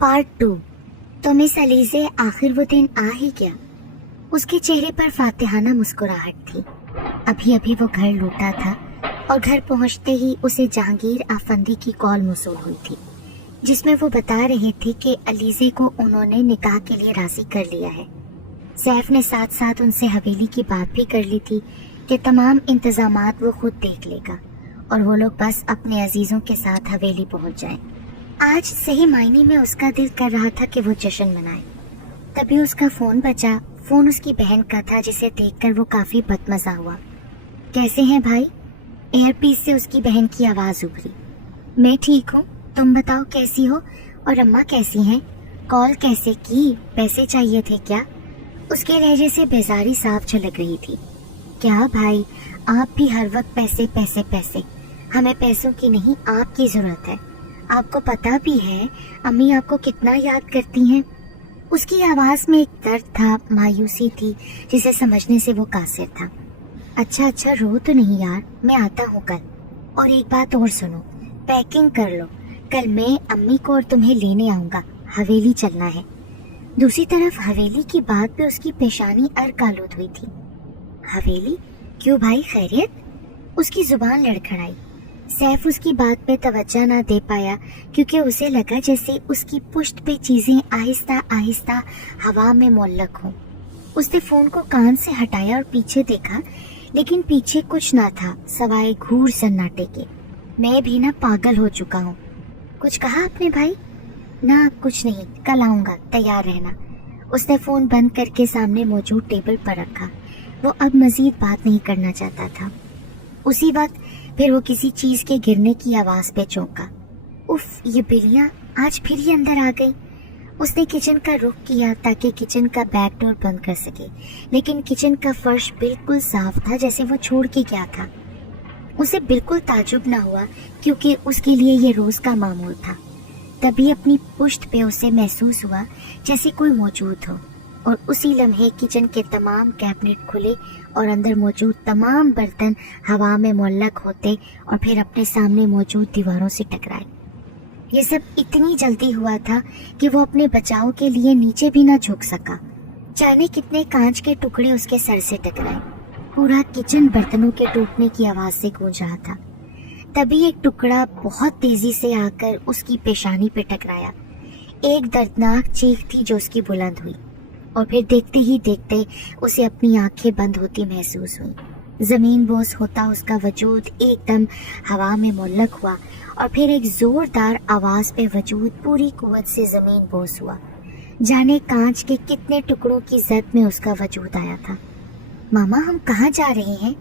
Part 2। तो miss Alizeh आखिर वो दिन आ ही गया। उसके चेहरे पर फातिहाना मुस्कुराहट थी। अभी अभी वो घर लौटा था और घर पहुंचते ही उसे जहांगीर आफंदी की कॉल मौसूल हुई थी, जिसमें वो बता रहे थे कि अलीज़े को उन्होंने निकाह के लिए राजी कर लिया है। सैफ ने साथ साथ उनसे हवेली की बात भी कर ली थी कि तमाम इंतजामात वो खुद देख लेगा और वो लोग बस अपने अजीजों के साथ हवेली पहुंच जाएं। आज सही मायने में उसका दिल कर रहा था कि वो जश्न मनाए। तभी उसका फोन बजा। फोन उसकी बहन का था, जिसे देखकर वो काफी बदमजा हुआ। कैसे हैं भाई? एयरपीस से उसकी बहन की आवाज उभरी। मैं ठीक हूँ, तुम बताओ कैसी हो और अम्मा कैसी हैं? कॉल कैसे की? पैसे चाहिए थे क्या? उसके लहजे से बेजारी साफ झलक रही थी। क्या भाई, आप भी हर वक्त पैसे पैसे पैसे। हमें पैसों की नहीं, आपकी जरूरत है। आपको पता भी है अम्मी आपको कितना याद करती हैं। उसकी आवाज में एक दर्द था, मायूसी थी, जिसे समझने से वो कासिर था। अच्छा रो तो नहीं यार, मैं आता हूँ कल। और एक बात और सुनो, पैकिंग कर लो, कल मैं अम्मी को और तुम्हें लेने आऊंगा, हवेली चलना है। दूसरी तरफ हवेली की बात पे उसकी पेशानी अर्क-आलूद हुई थी। हवेली? क्यों भाई, खैरियत? उसकी जुबान लड़खड़ाई। सैफ उसकी बात पे तवज्जो ना दे पाया, क्योंकि उसे लगा जैसे उसकी पुश्त पे चीजें आहिस्ता आहिस्ता हवा में मुअल्लक हों। उसने फोन को कान से हटाया और पीछे देखा, लेकिन पीछे कुछ ना था सवाए घूर सन्नाटे के। मैं भी ना पागल हो चुका हूँ। कुछ कहा आपने भाई? ना कुछ नहीं, कल आऊंगा, तैयार रहना। उसने फोन बंद करके सामने मौजूद टेबल पर रखा। वो अब मजीद बात नहीं करना चाहता था। उसी वक्त फिर वो किसी चीज के गिरने की आवाज पे चौंका। उफ, ये बिल्लियां आज फिर ही अंदर आ गई। उसने किचन का रुख किया ताकि किचन का बैक डोर बंद कर सके, लेकिन किचन का फर्श बिल्कुल साफ था, जैसे वो छोड़ के गया था। उसे बिल्कुल ताजुब ना हुआ, क्योंकि उसके लिए ये रोज का मामूल था। तभी अपनी पुश्त पे उसे महसूस हुआ जैसे कोई मौजूद हो, और उसी लम्हे किचन के तमाम कैबिनेट खुले और अंदर मौजूद तमाम बर्तन हवा में मुअल्लक होते और फिर अपने सामने मौजूद दीवारों से टकराए। ये सब इतनी जल्दी हुआ था कि वो अपने बचाव के लिए नीचे भी ना झुक सका। जाने कितने कांच के टुकड़े उसके सर से टकराए। पूरा किचन बर्तनों के टूटने की आवाज से गूंज रहा था। तभी एक टुकड़ा बहुत तेजी से आकर उसकी पेशानी पे टकराया। एक दर्दनाक चीख थी जो उसकी बुलंद हुई, और फिर देखते ही देखते उसे अपनी आंखें बंद होती महसूस हुई। जमीन बोस होता उसका वजूद एकदम हवा में मुअल्लक हुआ, और फिर एक जोरदार आवाज पे वजूद पूरी कुव्वत से जमीन बोस हुआ। जाने कांच के कितने टुकड़ों की जद में उसका वजूद आया था। मामा, हम कहाँ जा रहे हैं?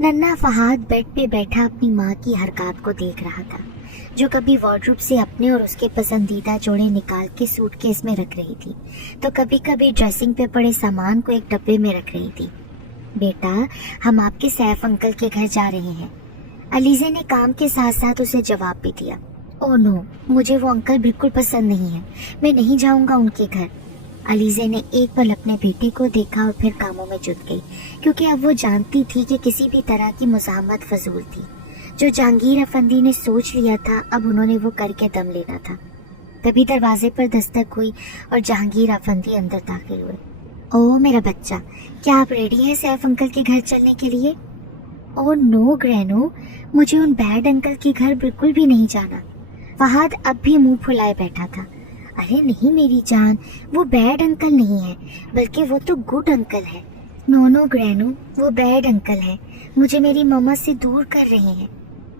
नन्हा फहाद बेड पे बैठा अपनी माँ की हरकत को देख रहा था, जो कभी वार्डरोब से अपने और उसके पसंदीदा जोड़े निकाल के सूटकेस में रख रही थी, तो कभी कभी ड्रेसिंग पे पड़े सामान को एक डब्बे में रख रही थी। बेटा, हम आपके सैफ अंकल के घर जा रहे हैं। अलीज़े ने काम के साथ साथ उसे जवाब भी दिया। ओह नो, मुझे वो अंकल बिल्कुल पसंद नहीं है, मैं नहीं जाऊंगा उनके घर। अलीज़े ने एक पल अपने बेटे को देखा और फिर कामों में जुट गई, क्योंकि अब वो जानती थी कि किसी भी तरह की मुज़ाहमत फजूल थी। जो जहांगीर अफंदी ने सोच लिया था, अब उन्होंने वो करके दम लेना था। तभी दरवाजे पर दस्तक हुई और जहांगीर अफंदी अंदर दाखिल हुए। ओह मेरा बच्चा, क्या आप रेडी हैं सैफ अंकल के घर चलने के लिए? ओह नो ग्रैनो, मुझे उन बैड अंकल के घर बिल्कुल भी नहीं जाना। फहाद अब भी मुंह फुलाए बैठा था। अरे नहीं मेरी जान, वो बैड अंकल नहीं है, बल्कि वो तो गुड अंकल है। नो ग्रैनो, वो बैड अंकल है, मुझे मेरी मम्मा से दूर कर रहे हैं।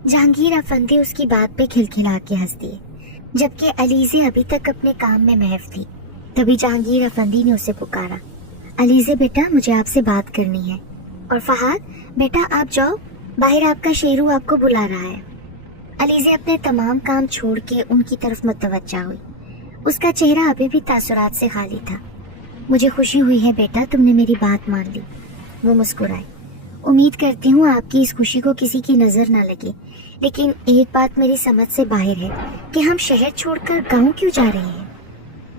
जहांगीर अफंदी उसकी बात पे खिलखिला के हंस दिए, जबकि अलीज़े अभी तक अपने काम में महव थी। तभी जहांगीर अफंदी ने उसे पुकारा। अलीज़े बेटा, मुझे आपसे बात करनी है। और फहाद बेटा, आप जाओ, बाहर आपका शेरू आपको बुला रहा है। अलीज़े अपने तमाम काम छोड़ के उनकी तरफ मुतवज्जा हुई। उसका चेहरा अभी भी तासुरात से खाली था। मुझे खुशी हुई है बेटा, तुमने मेरी बात मान ली। वो मुस्कुराई। उम्मीद करती हूँ आपकी इस खुशी को किसी की नजर ना लगे, लेकिन एक बात मेरी समझ से बाहर है कि हम शहर छोड़कर गांव क्यों जा रहे हैं।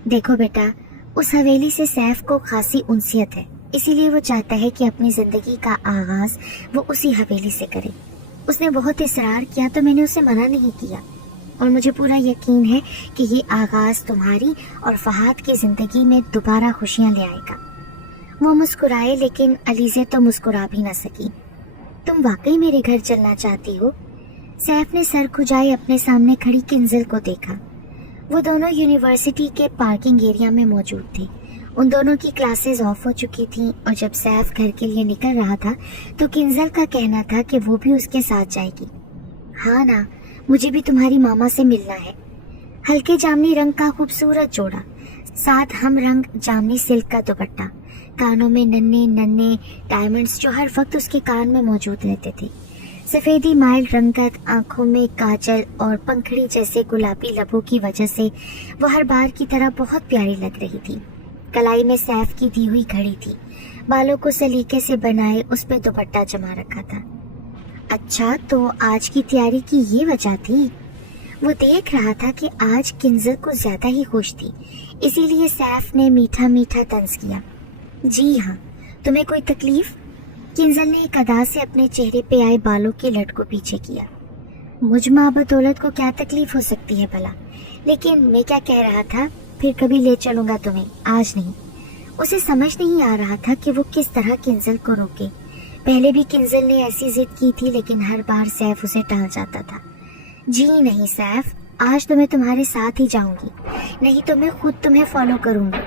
देखो बेटा, उस हवेली से सैफ को खासी उनसियत है, इसीलिए वो चाहता है कि अपनी जिंदगी का आगाज वो उसी हवेली से करे। उसने बहुत इसरार किया तो मैंने उसे मना नहीं किया। और मुझे पूरा यकीन है कि ये आगाज तुम्हारी और फहाद की जिंदगी में दोबारा खुशियां ले आएगा। वो मुस्कुराए, लेकिन अलीज़े तो मुस्कुरा भी न सकी। तुम वाकई मेरे घर चलना चाहती हो? सैफ ने सर खुजाए अपने सामने खड़ी किंजल को देखा। वो दोनों यूनिवर्सिटी के पार्किंग एरिया में मौजूद थे। उन दोनों की क्लासेस ऑफ हो चुकी थीं और जब सैफ घर के लिए निकल रहा था तो किंजल का कहना था कि वो भी उसके साथ जाएगी। हाँ ना, मुझे भी तुम्हारी मामा से मिलना है। हल्के जामनी रंग का खूबसूरत जोड़ा, साथ हम रंग जामनी सिल्क का दुपट्टा, कानों में नन्हे नन्हे डायमंड्स जो हर वक्त उसके कान में मौजूद रहते थे, सफेदी माइल रंगत, आंखों में काजल और पंखड़ी जैसे गुलाबी लबों की वजह से वो हर बार की तरह बहुत प्यारी लग रही थी। कलाई में सैफ की दी हुई घड़ी थी, बालों को सलीके से बनाए उस पे दुपट्टा जमा रखा था। अच्छा, तो आज की तैयारी की ये वजह थी। वो देख रहा था कि आज किंजल कुछ ज्यादा ही खुश थी, इसीलिए सैफ ने मीठा मीठा तंज किया। जी हाँ, तुम्हें कोई तकलीफ? किंजल ने एक अदा से अपने चेहरे पे आए बालों के लट को पीछे किया। मुझ माँ बदौलत को क्या तकलीफ हो सकती है भला? लेकिन मैं क्या कह रहा था, फिर कभी ले चलूंगा तुम्हें, आज नहीं। उसे समझ नहीं आ रहा था कि वो किस तरह किंजल को रोके। पहले भी किंजल ने ऐसी जिद की थी, लेकिन हर बार सैफ उसे टाल जाता था। जी नहीं सैफ, आज तो मैं तुम्हारे साथ ही जाऊंगी, नहीं तो मैं खुद तुम्हें फॉलो करूंगी।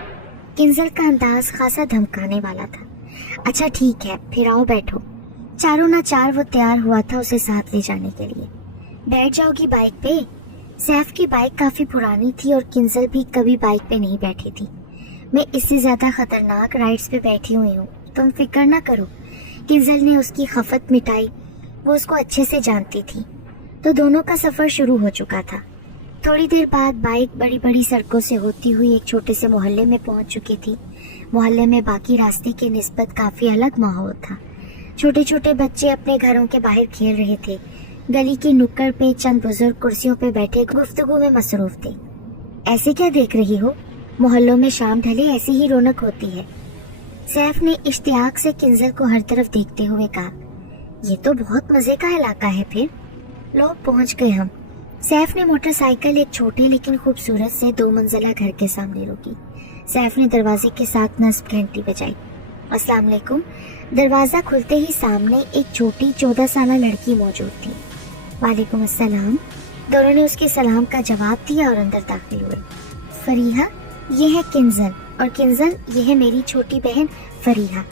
किंजल का अंदाज खासा धमकाने वाला था। अच्छा ठीक है, फिर आओ बैठो। चारों ना चार वो तैयार हुआ था उसे साथ ले जाने के लिए। बैठ जाओगी बाइक पे? सैफ की बाइक काफी पुरानी थी और किंजल भी कभी बाइक पे नहीं बैठी थी। मैं इससे ज्यादा खतरनाक राइड्स पे बैठी हुई हूँ, तुम फिक्र ना करो। किंजल ने उसकी खफत मिटाई, वो उसको अच्छे से जानती थी। तो दोनों का सफर शुरू हो चुका था। थोड़ी देर बाद बाइक बड़ी बड़ी सड़कों से होती हुई एक छोटे से मोहल्ले में पहुंच चुकी थी। मोहल्ले में बाकी रास्ते के निस्बत काफी अलग माहौल था। छोटे छोटे बच्चे अपने घरों के बाहर खेल रहे थे। गली की नुक्कड़ पे चंद बुजुर्ग कुर्सियों पे बैठे गुफ्तगू में मसरूफ थे। ऐसे क्या देख रही हो? मोहल्लों में शाम ढले ऐसी ही रौनक होती है। सैफ ने इश्तियाक से किंजल को हर तरफ देखते हुए कहा। ये तो बहुत मजे का इलाका है। फिर लो पहुंच गए हम। सैफ ने मोटरसाइकिल एक छोटे लेकिन खूबसूरत से 2 मंजिला घर के सामने रोकी। सैफ ने दरवाजे के साथ नस्ब घंटी बजाई। अस्सलाम वालेकुम। दरवाजा खुलते ही सामने एक छोटी 14 साल लड़की मौजूद थी। वालेकुम अस्सलाम। दोनों ने उसके सलाम का जवाब दिया और अंदर दाखिल हुए। फरीहा, ये है किंजल, और किंजल ये है मेरी छोटी बहन फरीहा।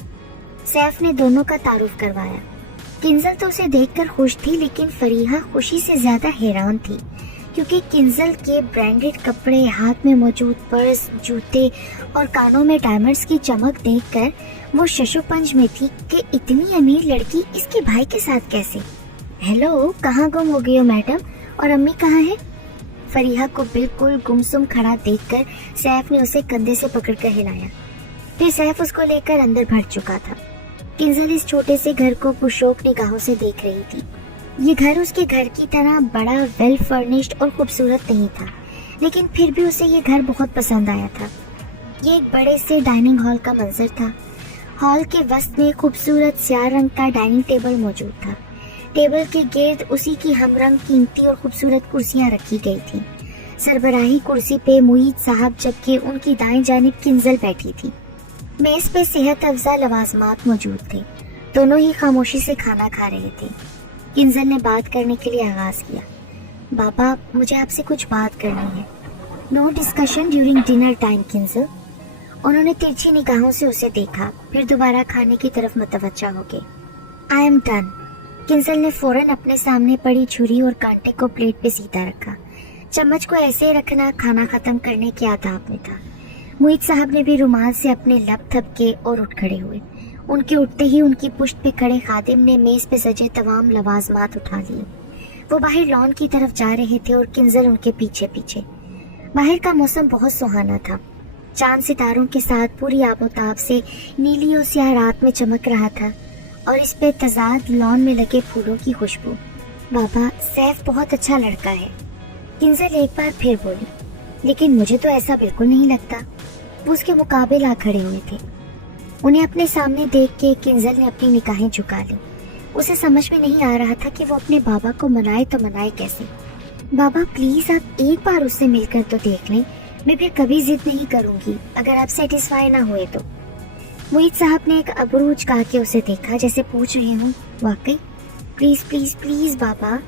सैफ ने दोनों का तारुफ करवाया। किंजल तो उसे देखकर खुश थी, लेकिन फरीहा खुशी से ज्यादा हैरान थी, क्योंकि किंजल के ब्रांडेड कपड़े, हाथ में मौजूद पर्स, जूते और कानों में डायमंड्स की चमक देखकर वो शशोपंज में थी कि इतनी अमीर लड़की इसके भाई के साथ कैसे। हेलो, कहाँ गुम हो गई हो मैडम, और अम्मी कहाँ है? फरीहा को बिल्कुल गुमसुम खड़ा देखकर सैफ ने उसे कंधे से पकड़कर हिलाया। फिर सैफ उसको लेकर अंदर भर चुका था। किंजल इस छोटे से घर को पुरशौक निगाहों से देख रही थी। ये घर उसके घर की तरह बड़ा, वेल फर्निश्ड और खूबसूरत नहीं था, लेकिन फिर भी उसे ये घर बहुत पसंद आया था। ये एक बड़े से डाइनिंग हॉल का मंजर था। हॉल के वस्त में खूबसूरत स्याह रंग का डाइनिंग टेबल मौजूद था। टेबल के गिर्द उसी की हमरंग कीमती और खूबसूरत कुर्सियां रखी गई थी। सरबराही कुर्सी पे मुईद साहब, जबकि उनकी दाएं जानिब किंजल बैठी थी। मेज पे सेहत अफजा लवाजमात मौजूद थे। दोनों ही खामोशी से खाना खा रहे थे। किंजल ने बात करने के लिए आगाज किया। बाबा, मुझे आपसे कुछ बात करनी है। No discussion during dinner time Kinjal. उन्होंने तिरछी निगाहों से उसे देखा, फिर दोबारा खाने की तरफ मुतवज्जा हो गए। I am done. किंजल ने फौरन अपने सामने पड़ी छुरी और कांटे को प्लेट पे सीधा रखा। चम्मच को ऐसे रखना खाना खत्म करने के आदाब में था। मुईद साहब ने भी रुमाल से अपने लब थपके और उठ खड़े हुए। उनके उठते ही उनकी पुश्त पे खड़े खादिम ने मेज पे सजे तमाम लवाजमात उठा लिए। वो बाहर लॉन की तरफ जा रहे थे और किंजल उनके पीछे पीछे। बाहर का मौसम बहुत सुहाना था। चांद सितारों के साथ पूरी आबोताब से नीली और स्याह रात में चमक रहा था, और इस पे तजाद लॉन में लगे फूलों की खुशबू। बाबा, सैफ बहुत अच्छा लड़का है। किंजल एक बार फिर बोली, लेकिन मुझे तो ऐसा बिल्कुल नहीं लगता। वो उसके मुकाबले आ खड़े हुए थे। उन्हें अपने सामने देख के किंजल ने अपनी निगाहें झुका ली। उसे समझ में नहीं आ रहा था कि वो अपने बाबा को मनाए तो मनाए कैसे। बाबा प्लीज आप एक बार उससे मिलकर तो देख लें, मैं फिर कभी जिद नहीं करूंगी अगर आप सेटिस्फाई ना हुए तो। मोहित साहब ने एक अबरू उचका के उसे देखा जैसे पूछ रहे हूँ वाकई। प्लीज प्लीज प्लीज बाबा।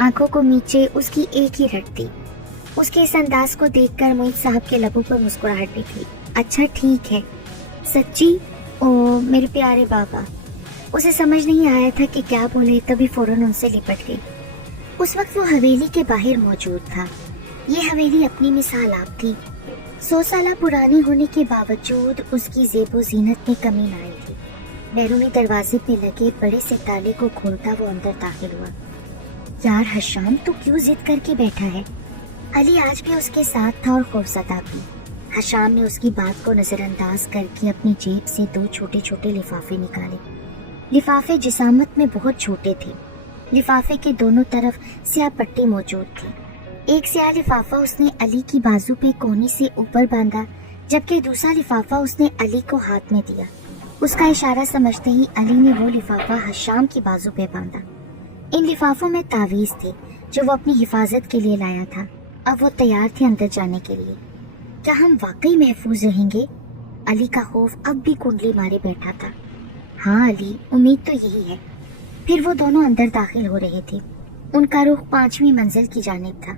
आंखों को नीचे उसकी एक ही रट थी। उसके इस अंदाज को देखकर मोहित साहब के लबों पर मुस्कुराहट निकली। अच्छा ठीक है, सच्ची? ओ मेरे प्यारे बाबा। उसे समझ नहीं आया था कि क्या बोले, तभी फौरन उनसे लिपट गई। उस वक्त वो हवेली के बाहर मौजूद था। ये हवेली अपनी मिसाल आप थी। 100 साल पुरानी होने के बावजूद उसकी ज़ेबो ज़ीनत में कमी न आई थी। बैरूनी दरवाजे पे लगे बड़े से ताले को खोलता वो अंदर दाखिल हुआ। यार हशाम, तू क्यों जिद करके बैठा है? अली आज भी उसके साथ था और खौफज़दा भी। हशाम ने उसकी बात को नजरअंदाज करके अपनी जेब से 2 छोटे छोटे लिफाफे निकाले। लिफाफे जिसामत में बहुत छोटे थे। लिफाफे के दोनों तरफ स्याह पट्टी मौजूद थी। एक स्याह लिफाफा उसने अली की बाजू पे कोहनी से ऊपर बांधा, जबकि दूसरा लिफाफा उसने अली को हाथ में दिया। उसका इशारा समझते ही अली ने वो लिफाफा हशाम की बाजू पे बांधा। इन लिफाफों में तावीज़ थे जो वो अपनी हिफाजत के लिए लाया था। अब वो तैयार थे अंदर जाने के लिए। क्या हम वाकई महफूज रहेंगे? अली का खौफ अब भी कुंडली मारे बैठा था। हाँ अली, उम्मीद तो यही है। फिर वो दोनों अंदर दाखिल हो रहे थे। उनका रुख 5वीं मंजिल की जानिब था।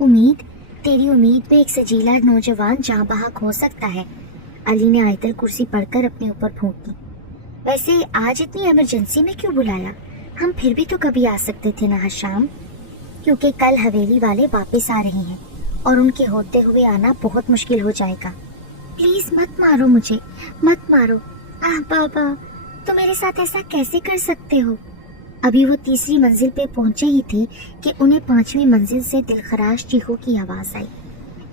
उम्मीद? तेरी उम्मीद में एक सजीला नौजवान जहाँ बहक हो सकता है। अली ने आयतल कुर्सी पढ़कर अपने ऊपर फूंकी। वैसे आज इतनी इमरजेंसी में क्यों बुलाया? हम फिर भी तो कभी आ सकते थे ना हशाम, क्योंकि कल हवेली वाले वापस आ रहे हैं और उनके होते हुए आना बहुत मुश्किल हो जाएगा। प्लीज मत मारो मुझे, मत मारो। आह बाबा, तो मेरे साथ ऐसा कैसे कर सकते हो? अभी वो 3री मंजिल पे पहुंचे ही थे कि उन्हें 5वीं मंजिल से दिलखराश चीखों की आवाज आई।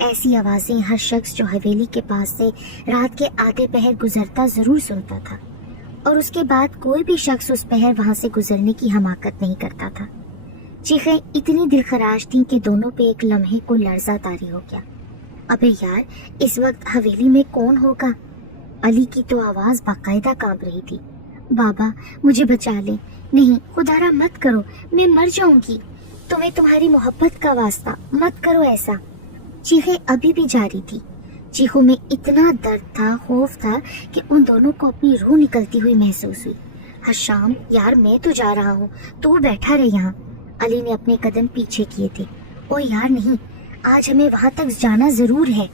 ऐसी आवाजें हर शख्स जो हवेली के पास से रात के आधे पहर गुजरता जरूर सुनता था, और उसके बाद कोई भी शख्स उस पहर वहां से गुजरने की हमाकत नहीं करता था। चीखें इतनी दिलखराश थीं कि दोनों पे एक लम्हे को लर्जा तारी हो गया। अबे यार, इस वक्त हवेली में कौन होगा? अली की तो आवाज बाकायदा कांप रही थी। बाबा मुझे बचा ले। नहीं, खुदारा मत करो, मैं मर जाऊंगी। तुम्हें तुम्हारी मोहब्बत का वास्ता, मत करो ऐसा। चीखें अभी भी जारी थी। चीखों में इतना दर्द था, खौफ था कि उन दोनों को अपनी रूह निकलती हुई महसूस हुई। हशाम यार, मैं तो जा रहा हूँ, तू बैठा रहे यहाँ। अली ने अपने कदम पीछे किए थे। ओ यार नहीं, आज हमें वहां तक जाना जरूर है।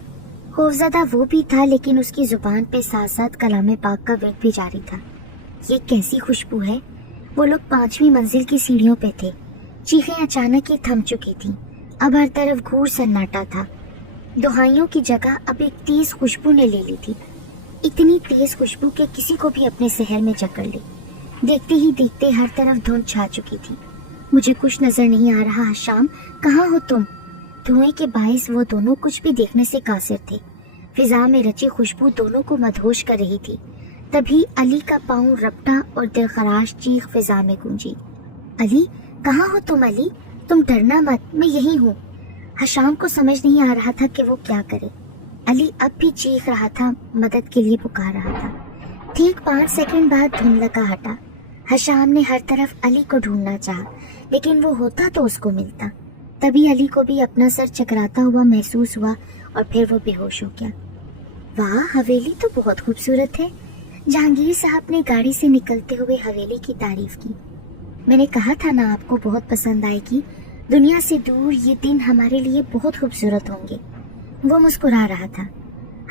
खौफज़दा वो भी था, लेकिन उसकी जुबान पे साथ साथ कलामे पाक का विर्द भी जारी था। ये कैसी खुशबू है? वो लोग 5वीं मंजिल की सीढ़ियों पे थे। चीखें अचानक ही थम चुकी थीं। अब हर तरफ घूर सन्नाटा था। दुहाइयों की जगह अब एक तेज खुशबू ने ले ली थी। इतनी तेज खुशबू के किसी को भी अपने शहर में जकड़ ली। देखते ही देखते हर तरफ धुंध छा चुकी थी। मुझे कुछ नजर नहीं आ रहा हशाम, कहाँ हो तुम? धुएं के बाइस वो दोनों कुछ भी देखने से कासिर थे। फिजा में रची खुशबू दोनों को मदहोश कर रही थी। तभी अली का पांव रपटा और दिलखराश चीख फिजा में गूंजी। अली, कहाँ हो तुम? अली, तुम डरना मत, मैं यही हूँ। हशाम को समझ नहीं आ रहा था कि वो क्या करे। अली अब भी चीख रहा था, मदद के लिए पुकार रहा था। ठीक 5 सेकंड बाद धुंधलका हटा। हशाम ने हर तरफ अली को ढूंढना चाहा, लेकिन वो होता तो उसको मिलता। तभी अली को भी अपना सर चकराता हुआ महसूस हुआ और फिर वो बेहोश हो गया। वाह, हवेली तो बहुत खूबसूरत है। जहांगीर साहब ने गाड़ी से निकलते हुए हवेली की तारीफ की। मैंने कहा था ना आपको बहुत पसंद आएगी। दुनिया से दूर ये दिन हमारे लिए बहुत खूबसूरत होंगे। वो मुस्कुरा रहा था।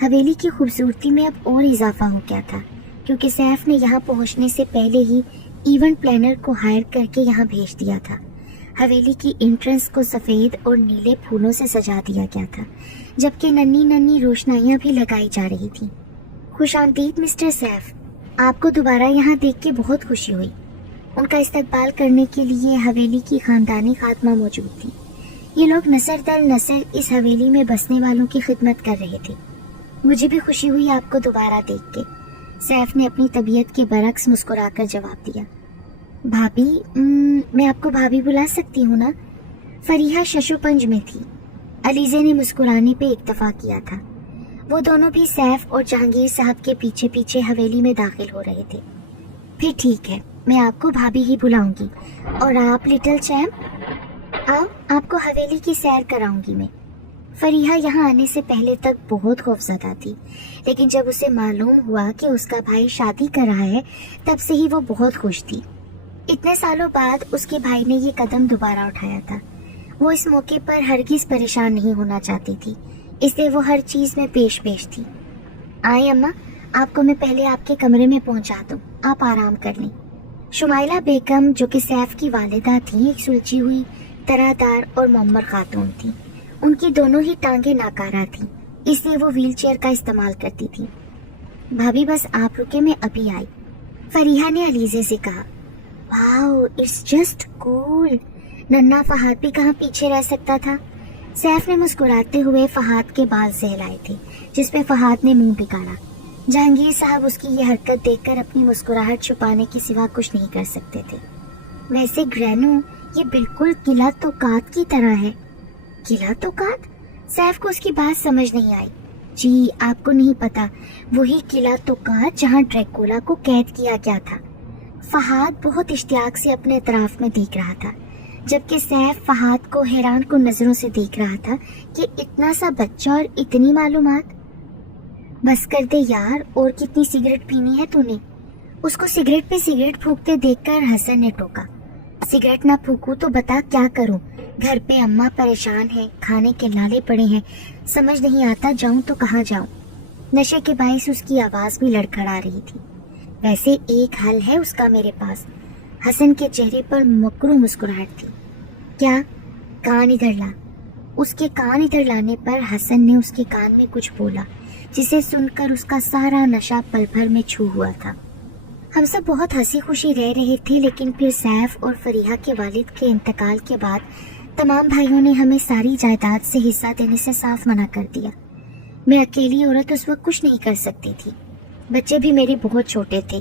हवेली की खूबसूरती में अब और इजाफा हो गया था, क्योंकि सैफ ने यहाँ पहुँचने से पहले ही इवेंट प्लानर को हायर करके यहाँ भेज दिया था। हवेली की एंट्रेंस को सफेद और नीले फूलों से सजा दिया गया था, जबकि नन्ही नन्ही रोशनाइयाँ भी लगाई जा रही थी। खुशामदीद मिस्टर सैफ, आपको दोबारा यहाँ देख के बहुत खुशी हुई। उनका इस्तकबाल करने के लिए हवेली की खानदानी खात्मा मौजूद थी। ये लोग नस्ल दर नस्ल इस हवेली में बसने वालों की खिदमत कर रहे थे। मुझे भी खुशी हुई आपको दोबारा देख के, सैफ ने अपनी तबीयत के बरक्स मुस्कुराकर जवाब दिया। भाभी, मैं आपको भाभी बुला सकती हूँ ना? फरीहा शशोपंज में थी। अलीजे ने मुस्कुराने पे इत्तफा किया था। वो दोनों भी सैफ और जहांगीर साहब के पीछे पीछे हवेली में दाखिल हो रहे थे। फिर ठीक है, मैं आपको भाभी ही बुलाऊंगी। और आप लिटिल चैम्प, आओ। آپ کو حویلی کی سیر کراؤں گی میں۔ فریحہ یہاں آنے سے پہلے تک بہت خوفزدہ تھی، لیکن جب اسے معلوم ہوا کہ اس کا بھائی شادی کر رہا ہے تب سے ہی وہ بہت خوش تھی۔ اتنے سالوں بعد اس کے بھائی نے یہ قدم دوبارہ اٹھایا تھا۔ وہ اس موقع پر ہرگز پریشان نہیں ہونا چاہتی تھی، اس لیے وہ ہر چیز میں پیش تھی۔ آئیں اماں، آپ کو میں پہلے آپ کے کمرے میں پہنچا دوں، آپ آرام کر لیں۔ شمائلہ بیگم جو کہ سیف کی والدہ تھیں، ایک سلجھی ہوئی طرح دار اور معمر خاتون تھی۔ ان کی دونوں ہی ٹانگیں ناکارہ تھیں، اس لیے وہ ویل چیئر کا استعمال کرتی تھی۔ بھابھی بس آپ رکے، میں ابھی آئی، فریحہ نے علیزے سے کہا۔ واو، اٹس جسٹ کول۔ ننھا فہد بھی کہاں پیچھے رہ سکتا تھا۔ سیف نے مسکراتے ہوئے فہد کے بال سہلائے تھے، جس پہ فہد نے منہ بگاڑا۔ جہانگیر صاحب اس کی یہ حرکت دیکھ کر اپنی مسکراہٹ چھپانے کے سوا کچھ نہیں کر سکتے تھے۔ ویسے گرینو، یہ بالکل قلعہ توقات کی طرح ہے۔ قلعہ توقات؟ سیف کو اس کی بات سمجھ نہیں آئی۔ جی، آپ کو نہیں پتا، وہی قلعہ توقات جہاں ڈریکولا کو قید کیا گیا تھا۔ فہد بہت اشتیاق سے اپنے اطراف میں دیکھ رہا تھا، جبکہ سیف فہد کو حیران کن نظروں سے دیکھ رہا تھا کہ اتنا سا بچہ اور اتنی معلومات۔ بس کر دے یار، اور کتنی سگریٹ پینی ہے تو نے؟ اس کو سگریٹ پہ سگریٹ پھونکتے دیکھ کر حسن نے ٹوکا۔ سگریٹ نہ پھونکوں تو بتا کیا کروں؟ گھر پہ اماں پریشان ہے، کھانے کے لالے پڑے ہیں، سمجھ نہیں آتا جاؤں تو کہاں جاؤں۔ نشے کے باعث اس کی آواز بھی لڑکھڑا رہی تھی۔ ویسے ایک حل ہے اس کا میرے پاس۔ حسن کے چہرے پر مکرو مسکراہٹ تھی۔ کیا؟ کان ادھر لا۔ اس کے کان ادھر لانے پر حسن نے اس کے کان میں کچھ بولا، جسے سن کر اس کا سارا نشہ پل بھر میں چھو ہوا تھا۔ ہم سب بہت ہنسی خوشی رہ رہے تھے، لیکن پھر سیف اور فریحہ کے والد کے انتقال کے بعد تمام بھائیوں نے ہمیں ساری جائیداد سے حصہ دینے سے صاف منع کر دیا۔ میں اکیلی عورت اس وقت کچھ نہیں کر سکتی تھی۔ بچے بھی میرے بہت چھوٹے تھے،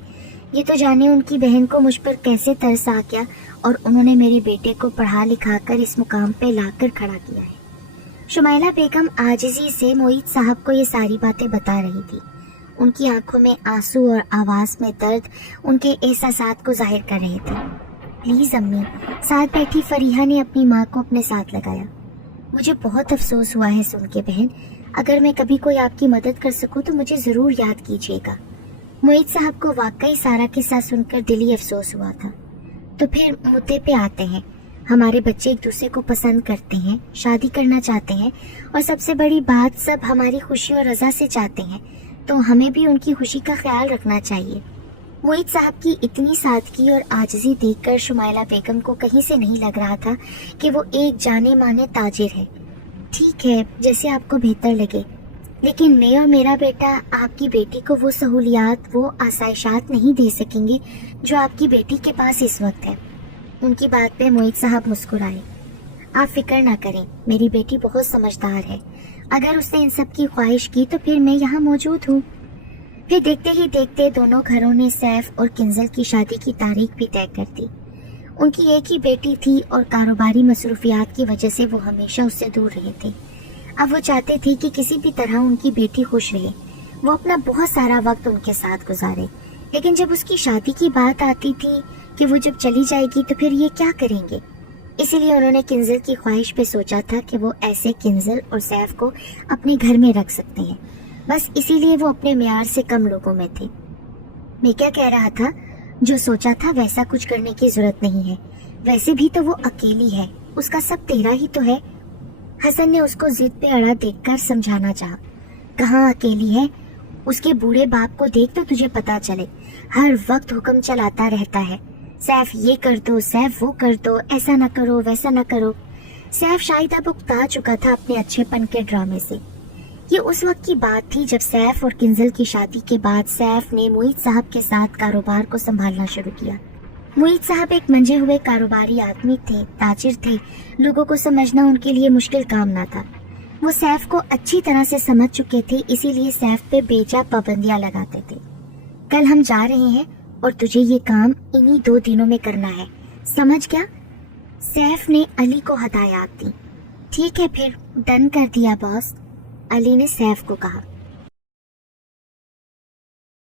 یہ تو جانے ان کی بہن کو مجھ پر کیسے ترس آ گیا اور انہوں نے میرے بیٹے کو پڑھا لکھا کر اس مقام پہ لا کر کھڑا کیا ہے۔ شمائلہ بیگم عاجزی سے معید صاحب کو یہ ساری باتیں بتا رہی تھی۔ ان کی آنکھوں میں آنسو اور آواز میں درد ان کے احساسات کو ظاہر کر رہے تھے۔ پلیز امی، ساتھ بیٹھی فریحہ نے اپنی ماں کو اپنے ساتھ لگایا۔ مجھے بہت افسوس ہوا ہے سن کے بہن، اگر میں کبھی کوئی آپ کی مدد کر سکوں تو مجھے ضرور یاد کیجیے گا۔ معید صاحب کو واقعی سارا قصہ سن کر دلی افسوس ہوا تھا۔ تو پھر مدعے پہ آتے ہیں۔ ہمارے بچے ایک دوسرے کو پسند کرتے ہیں، شادی کرنا چاہتے ہیں، اور سب سے بڑی بات سب ہماری خوشی اور رضا سے چاہتے ہیں، تو ہمیں بھی ان کی خوشی کا خیال رکھنا چاہیے۔ معید صاحب کی اتنی سادگی اور عاجزی دیکھ کر شمائلہ بیگم کو کہیں سے نہیں لگ رہا تھا کہ وہ ایک جانے مانے تاجر ہے۔ ٹھیک ہے، جیسے آپ کو بہتر لگے، لیکن میں اور میرا بیٹا آپ کی بیٹی کو وہ سہولیات، وہ آسائشات نہیں دے سکیں گے جو آپ کی بیٹی کے پاس اس وقت ہے۔ ان کی بات پہ معید صاحب مسکرائے۔ آپ فکر نہ کریں، میری بیٹی بہت سمجھدار ہے، اگر اس نے ان سب کی خواہش کی تو پھر میں یہاں موجود ہوں۔ پھر دیکھتے ہی دیکھتے دونوں گھروں نے سیف اور کنزل کی شادی کی تاریخ بھی طے کر دی۔ ان کی ایک ہی بیٹی تھی اور کاروباری مصروفیات کی وجہ سے وہ ہمیشہ اس سے دور رہے تھے۔ اب وہ چاہتے تھے کہ کسی بھی طرح ان کی بیٹی خوش رہے، وہ اپنا بہت سارا وقت ان کے ساتھ گزارے، لیکن جب اس کی شادی کی بات آتی تھی کہ وہ جب چلی جائے گی تو پھر یہ کیا کریں گے، اسی لیے انہوں نے کنزل کی خواہش پہ سوچا تھا کہ وہ ایسے کنزل اور سیف کو اپنے گھر میں رکھ سکتے ہیں، بس اسی لیے وہ اپنے معیار سے کم لوگوں میں تھے۔ میں کیا کہہ رہا تھا؟ جو سوچا تھا ویسا کچھ کرنے کی ضرورت نہیں ہے، ویسے بھی تو وہ اکیلی ہے، اس کا سب تیرا ہی تو ہے۔ حسن نے اس کو ضد پہ اڑا دیکھ کر سمجھانا چاہا۔ کہاں اکیلی ہے؟ اس کے بوڑھے باپ کو دیکھ تو تجھے پتا چلے، ہر وقت حکم چلاتا رہتا ہے، سیف یہ کر دو، سیف وہ کر دو، ایسا نہ کرو، ویسا نہ کرو۔ سیف شاید اب اکتا چکا تھا اپنے اچھے پن کے ڈرامے سے۔ یہ اس وقت کی بات تھی جب سیف اور کنزل کی شادی کے بعد سیف نے معید صاحب کے ساتھ کاروبار کو سنبھالنا شروع کیا۔ معید صاحب ایک منجھے ہوئے کاروباری آدمی تھے، تاجر تھے، لوگوں کو سمجھنا ان کے لیے مشکل کام نہ تھا۔ وہ سیف کو اچھی طرح سے سمجھ چکے تھے، اسی لیے سیف پہ بے جا پابندیاں لگاتے تھے۔ کل ہم جا رہے ہیں اور تجھے یہ کام انہی 2 دنوں میں کرنا ہے، سمجھ گیا؟ سیف نے علی کو ہدایات دی۔ ٹھیک ہے پھر، ڈن کر دیا باس، علی نے سیف کو کہا۔